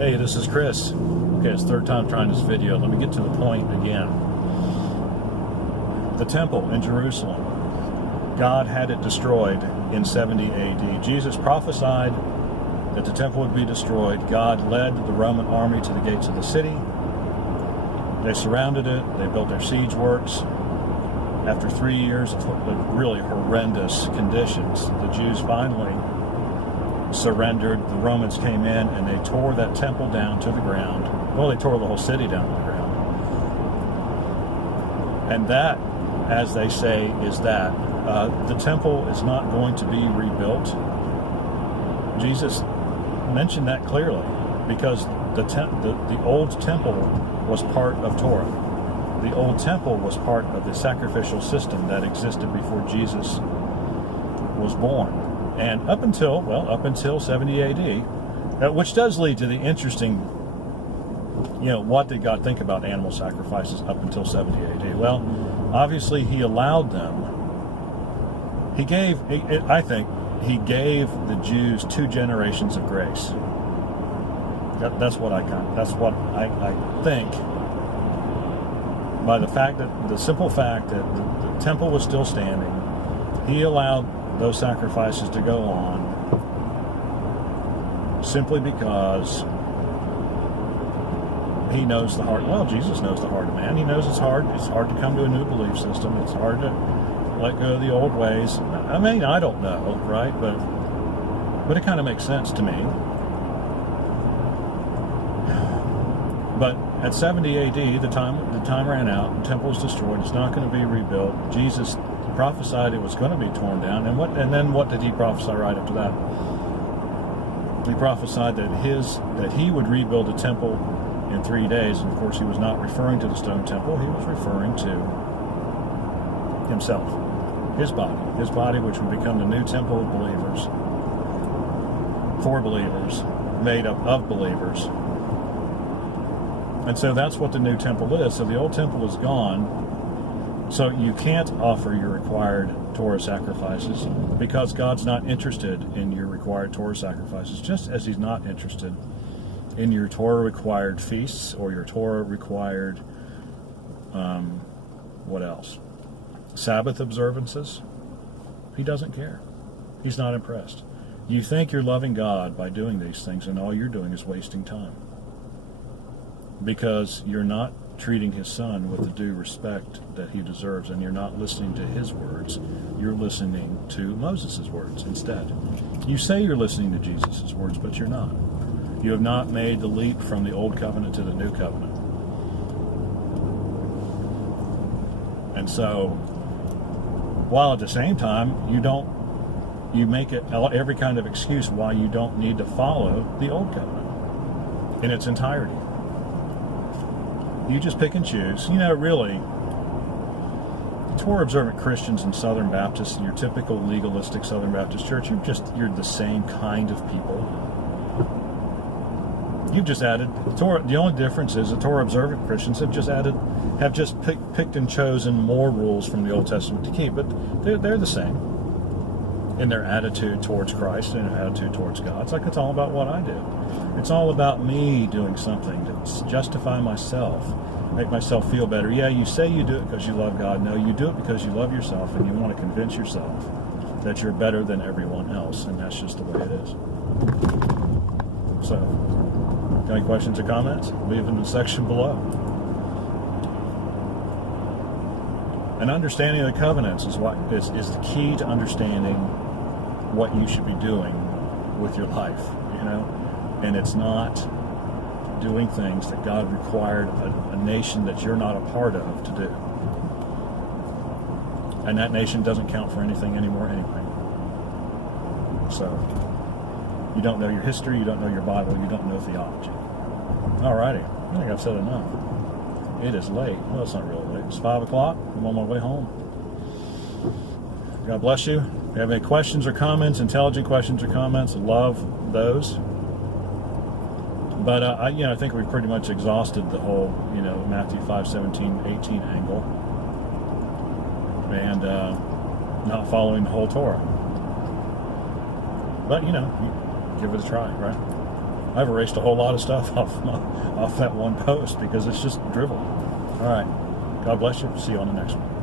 Hey, this is Chris. Okay, it's the third time trying this video. Let me get to the point again. The temple in Jerusalem, God had it destroyed in 70 AD. Jesus prophesied that the temple would be destroyed. God led the Roman army to the gates of the city. They surrounded it. They built their siege works. After 3 years of really horrendous conditions, the Jews finally surrendered. The Romans came in and they tore that temple down to the ground. Well, they tore the whole city down to the ground. And that, as they say, is that. The temple is not going to be rebuilt. Jesus mentioned that clearly, because the old temple was part of Torah. The old temple was part of the sacrificial system that existed before Jesus was born. And up until 70 AD, which does lead to the interesting, what did God think about animal sacrifices up until 70 AD? Well, obviously he allowed them. I think he gave the Jews 2 generations of grace. That's what I think. By the simple fact that the temple was still standing, he allowed those sacrifices to go on simply because he knows the heart. Well, Jesus knows the heart of man. He knows it's hard. It's hard to come to a new belief system. It's hard to let go of the old ways. I mean, I don't know, right? But it kind of makes sense to me. But at 70 AD, the time ran out. The temple was destroyed. It's not going to be rebuilt. Jesus prophesied it was going to be torn down. And then what did he prophesy right after that? He prophesied that he would rebuild the temple in 3 days. And of course, he was not referring to the stone temple. He was referring to himself, his body, which would become the new temple of believers, for believers, made up of believers. And so that's what the new temple is. So the old temple is gone. So you can't offer your required Torah sacrifices because God's not interested in your required Torah sacrifices, just as he's not interested in your Torah-required feasts or your Torah-required, what else? Sabbath observances. He doesn't care. He's not impressed. You think you're loving God by doing these things, and all you're doing is wasting time. Because you're not treating his son with the due respect that he deserves, and you're not listening to his words. You're listening to Moses' words instead. You say you're listening to Jesus' words, but you're not. You have not made the leap from the old covenant to the new covenant. And so, while at the same time, you make it every kind of excuse why you don't need to follow the old covenant in its entirety. You just pick and choose. Really, Torah observant Christians and Southern Baptists, your typical legalistic Southern Baptist church, you're the same kind of people. You've just added Torah. The only difference is the Torah observant Christians have just picked and chosen more rules from the Old Testament to keep, but they're the same in their attitude towards Christ and their attitude towards God. It's all about what I do. It's all about me doing something to justify myself, make myself feel better. Yeah, you say you do it because you love God. No, you do it because you love yourself and you want to convince yourself that you're better than everyone else, and that's just the way it is. So, got any questions or comments? Leave them in the section below. An understanding of the covenants is the key to understanding what you should be doing with your life, and it's not doing things that God required a nation that you're not a part of to do. And that nation doesn't count for anything anymore anyway. So, you don't know your history, you don't know your Bible, you don't know theology. Alrighty, I think I've said enough. It is late. Well, it's not really late. It's 5 o'clock. I'm on my way home. God bless you. If you have any questions or comments, intelligent questions or comments, love those. But I think we've pretty much exhausted the whole, Matthew 5:17-18 angle, and not following the whole Torah. But give it a try, right? I've erased a whole lot of stuff off that one post because it's just drivel. All right. God bless you. See you on the next one.